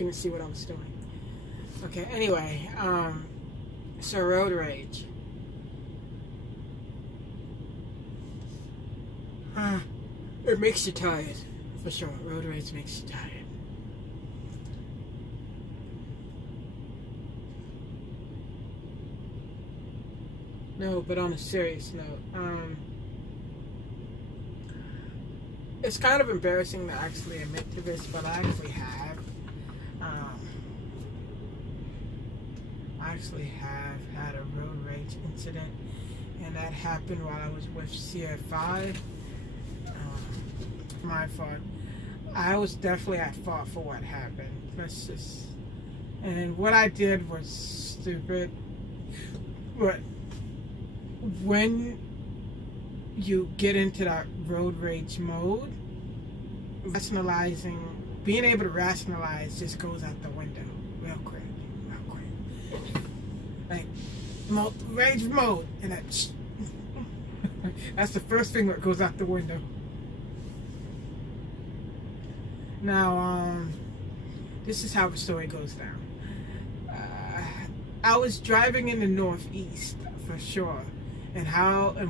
couldn't see what I was doing. Okay, anyway, so road rage. It makes you tired, for sure. Road rage makes you tired. No, but on a serious note, it's kind of embarrassing to actually admit to this, but I actually have. I actually have had a road rage incident, and that happened while I was with CF5. My fault. I was definitely at fault for what happened. And what I did was stupid. But when you get into that road rage mode, being able to rationalize just goes out the window real quick. Like, rage mode, and that's the first thing that goes out the window. Now, this is how the story goes down. I was driving in the Northeast, for sure. And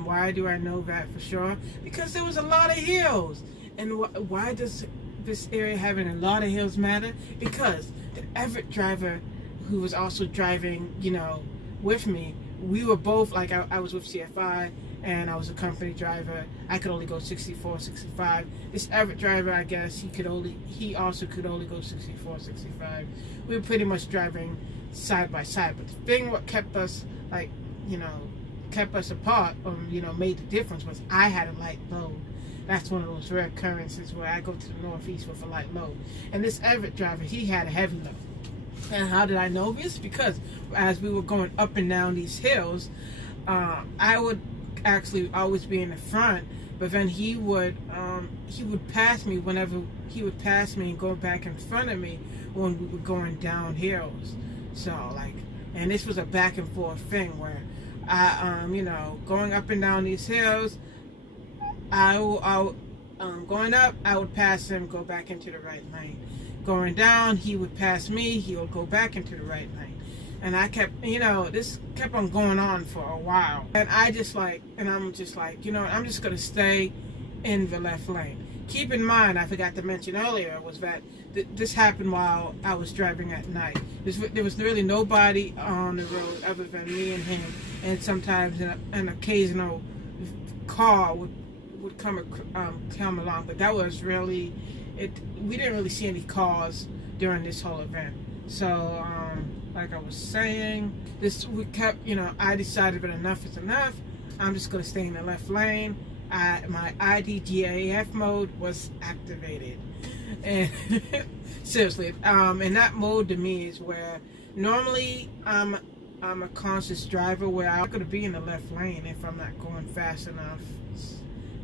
why do I know that for sure? Because there was a lot of hills. And why does this area having a lot of hills matter? Because the Everett driver, who was also driving, you know, with me, we were both, like, I was with CFI, and I was a company driver. I could only go 64, 65. This Everett driver, I guess, he also could only go 64, 65. We were pretty much driving side by side. But the thing what kept us, like, you know, kept us apart, or, you know, made the difference was I had a light load. That's one of those rare occurrences where I go to the Northeast with a light load. And this Everett driver, he had a heavy load. And how did I know this? Because as we were going up and down these hills, I would actually always be in the front, but then he would pass me whenever he would pass me and go back in front of me when we were going down hills. So, like, and this was a back and forth thing where you know, going up and down these hills, going up, I would pass him, go back into the right lane. Going down, he would pass me, he would go back into the right lane. And I kept, you know, this kept on going on for a while. And I'm just like, you know, I'm just going to stay in the left lane. Keep in mind, I forgot to mention earlier, was that this happened while I was driving at night. There was really nobody on the road other than me and him. And sometimes an occasional car would come along. But that was really, we didn't really see any cars during this whole event. So, like I was saying, we kept, you know, I decided that enough is enough. I'm just going to stay in the left lane. My IDGAF mode was activated. And seriously, and that mode to me is where normally I'm a conscious driver where I'm going to be in the left lane if I'm not going fast enough.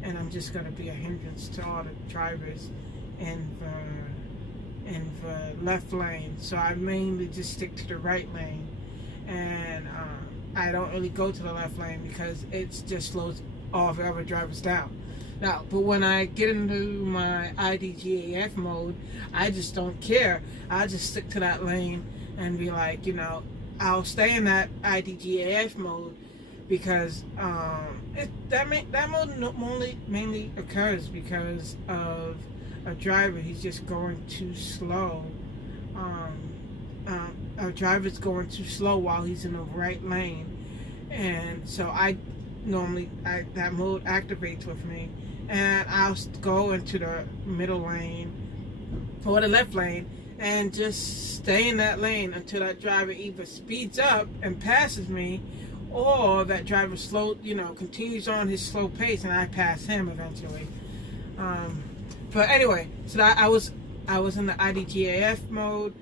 And I'm just going to be a hindrance to all the drivers in the left lane. So I mainly just stick to the right lane, and I don't really go to the left lane because it just slows all the other drivers down. Now, but when I get into my IDGAF mode, I just don't care. I just stick to that lane and be like, you know, I'll stay in that IDGAF mode because that mode mainly occurs because of a driver. He's just going too slow. Our driver's going too slow while he's in the right lane, and so that mode activates with me, and I'll go into the middle lane or the left lane and just stay in that lane until that driver either speeds up and passes me, or that driver continues on his slow pace and I pass him eventually. But anyway, so I was in the IDGAF mode,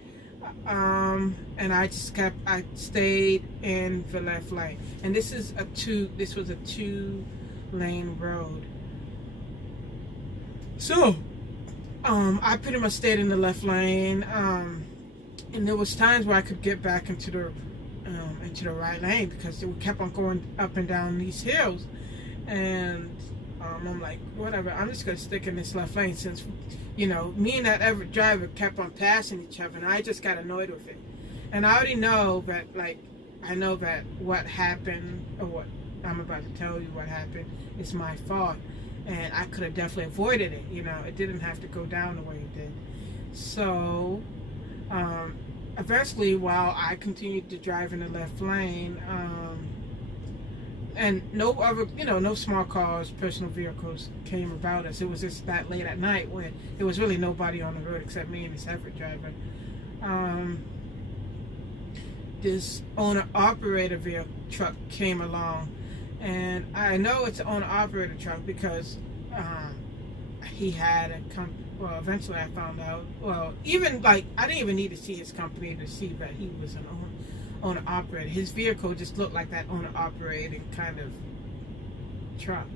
and I stayed in the left lane. And this was a 2-lane road. So, I pretty much stayed in the left lane, and there was times where I could get back into the right lane because it kept on going up and down these hills, and I'm like, whatever, I'm just going to stick in this left lane since, you know, me and that other driver kept on passing each other, and I just got annoyed with it. And I already know that, like, I know that what happened, or what I'm about to tell you what happened, is my fault. And I could have definitely avoided it, you know. It didn't have to go down the way it did. So, eventually, while I continued to drive in the left lane, and no other, you know, no small cars, personal vehicles came about us. It was just that late at night when there was really nobody on the road except me and this other driver. This owner-operator vehicle truck came along, and I know it's an owner-operator truck because he had a company. Well, eventually I found out. Well, even like I didn't even need to see his company to see that he was an owner-operator. His vehicle just looked like that owner-operated kind of truck.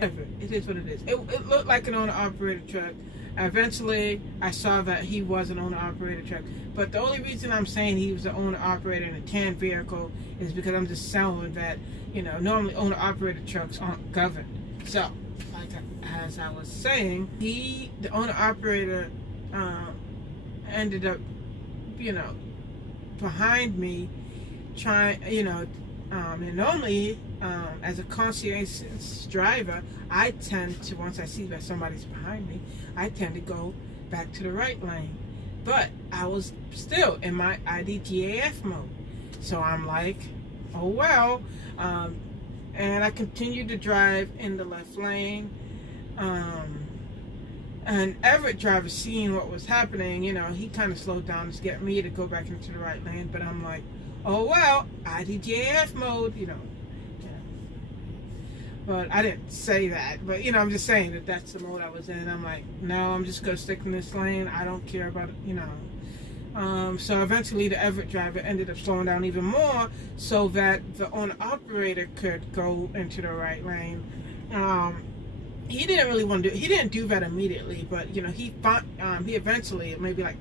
It is what it is. It looked like an owner-operated truck. Eventually, I saw that he was an owner-operated truck. But the only reason I'm saying he was an owner-operator in a tan vehicle is because I'm just showing that, you know, normally owner-operated trucks aren't governed. So, like as I was saying, the owner-operator ended up, you know, behind me, trying, you know, and normally, as a conscientious driver, I tend to, once I see that somebody's behind me, I tend to go back to the right lane. But I was still in my IDGAF mode. So I'm like, oh well. And I continued to drive in the left lane. And Everett driver, seeing what was happening, you know, he kind of slowed down to get me to go back into the right lane. But I'm like, oh well, IDGAF mode, you know. But I didn't say that. But, you know, I'm just saying that that's the mode I was in. I'm like, no, I'm just going to stick in this lane. I don't care about it, you know. So eventually the Everett driver ended up slowing down even more so that the owner-operator could go into the right lane. He didn't really want to do, he didn't do that immediately, but, you know, he eventually, maybe like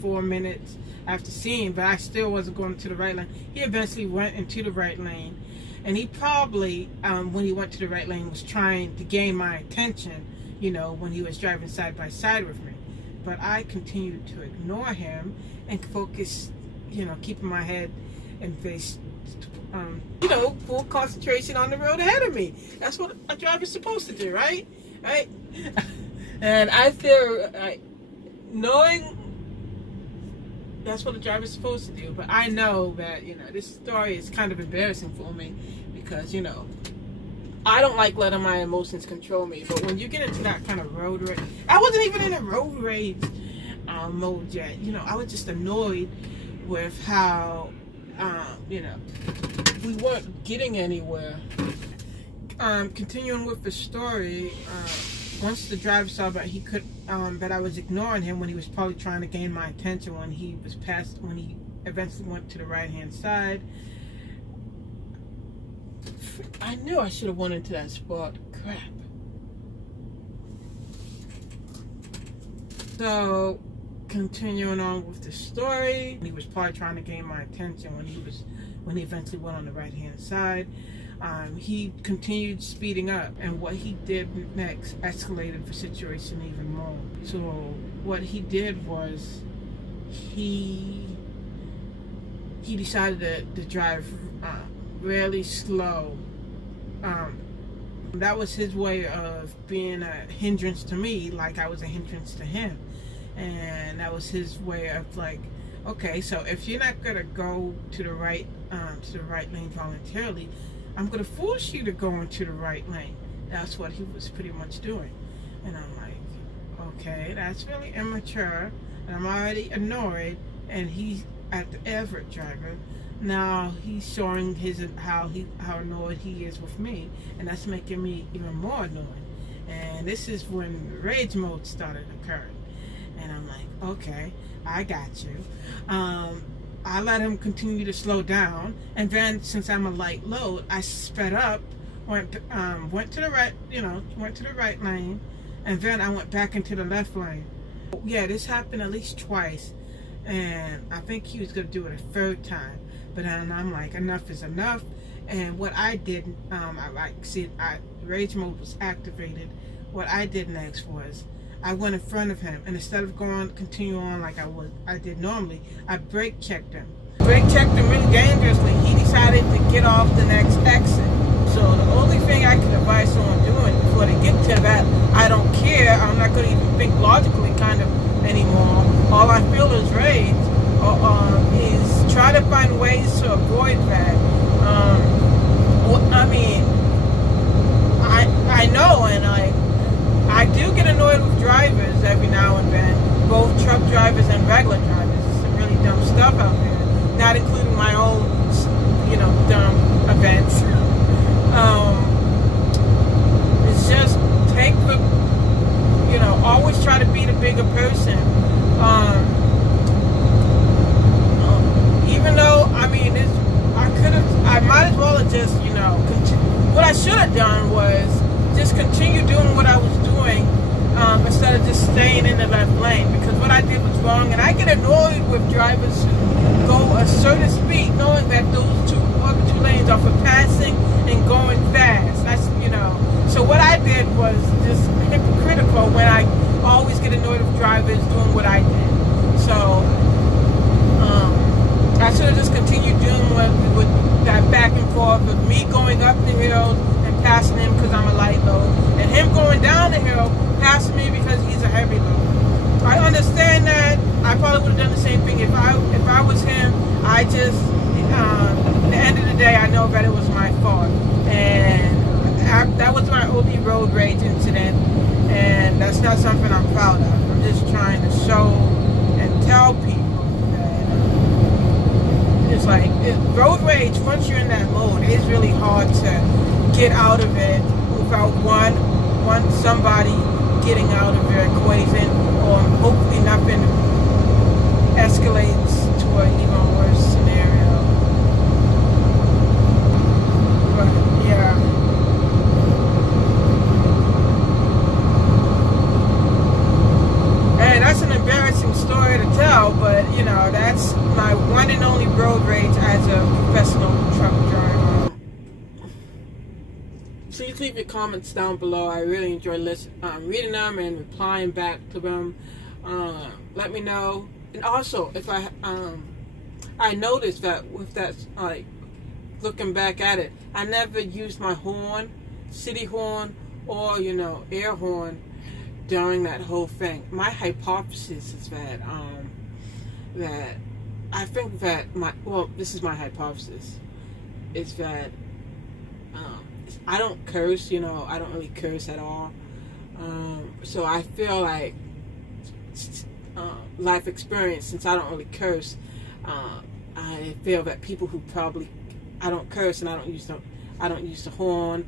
4 minutes after seeing, but I still wasn't going to the right lane. He eventually went into the right lane. And he probably, when he went to the right lane, was trying to gain my attention, you know, when he was driving side by side with me. But I continued to ignore him and focus, you know, keeping my head and face, you know, full concentration on the road ahead of me. That's what a driver's supposed to do, right? Right? And I feel like knowing that's what a driver's supposed to do. But I know that, you know, this story is kind of embarrassing for me because, you know, I don't like letting my emotions control me. But when you get into that kind of road rage, I wasn't even in a road rage mode yet. You know, I was just annoyed with how, you know, we weren't getting anywhere. Continuing with the story, once the driver saw that he could, that I was ignoring him when he was probably trying to gain my attention when he was past, when he eventually went to the right-hand side. I knew I should have went into that spot. Crap. So, continuing on with the story, he was probably trying to gain my attention when he eventually went on the right-hand side. He continued speeding up, and what he did next escalated the situation even more. So what he did was he decided to drive really slow. That was his way of being a hindrance to me, like I was a hindrance to him. And that was his way of like, okay, so if you're not gonna go to the right lane voluntarily, I'm gonna force you to go into the right lane. That's what he was pretty much doing. And I'm like, okay, that's really immature, and I'm already annoyed. And he's at the Everett driver. Now he's showing how annoyed he is with me, and that's making me even more annoyed. And this is when rage mode started occurring. And I'm like, okay, I got you. I let him continue to slow down, and then since I'm a light load, I sped up, went to the right, you know, went to the right lane, and then I went back into the left lane. Yeah, this happened at least twice, and I think he was gonna do it a third time. But then I'm like, enough is enough, And what I did, rage mode was activated. What I did next was I went in front of him, and instead of continue on like I did normally, I brake checked him. Brake checked him really dangerously. He decided to get off the next exit. So the only thing I can advise someone doing before they get to that, I don't care, I'm not going to even think logically kind of anymore. All I feel is rage, is try to find ways to avoid that. I mean, I know, and I do get annoyed with drivers every now and then, both truck drivers and regular drivers. There's some really dumb stuff out there, not including my own, dumb events. It's just take the, always try to be the bigger person. Even though, I mean, I might as well have just, what I should have done was just continue doing what I was doing instead of just staying in the left lane, because what I did was wrong. And I get annoyed with drivers who go a certain speed knowing that those other two lanes are for passing and going fast. So what I did was just hypocritical when I always get annoyed with drivers doing what I did. So I should have just continued doing with that back and forth of me going up the hill and passing him because I'm a light load, and him going down the hill passing me because he's a heavy load. I understand that. I probably would have done the same thing if I was him. I just at the end of the day, I know that it was my fault, and that was my only road rage incident, and that's not something I'm proud of. I'm just trying to show and tell people that it's like road rage. Once you're in that mode, it's really hard to get out of it without somebody getting out of your equation, or hopefully nothing escalates to an even worse scenario. But yeah. And that's an embarrassing story to tell, but that's my one and only road rage as a professional truck driver. Please leave your comments down below. I really enjoy reading them and replying back to them. Let me know. And also, if I noticed that with that, looking back at it, I never used my horn, city horn, or air horn during that whole thing. My hypothesis is that that I think that this is my hypothesis, is that I don't curse. I don't really curse at all. So I feel like life experience, since I don't really curse, I feel that people who probably, I don't curse and I don't use the horn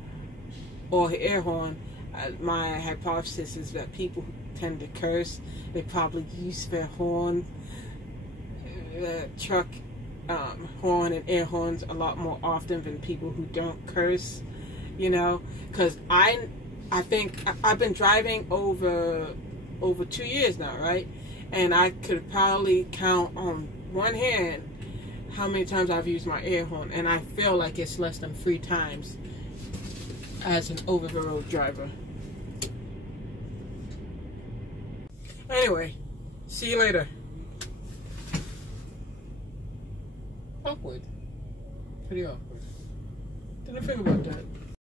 or the air horn. My hypothesis is that people who tend to curse, they probably use their horn, truck horn and air horns a lot more often than people who don't curse. Because I think I've been driving over 2 years now, right? And I could probably count on one hand how many times I've used my air horn, and I feel like it's less than 3 times as an over-the-road driver. Anyway, see you later. Awkward. Pretty awkward. Didn't think about that.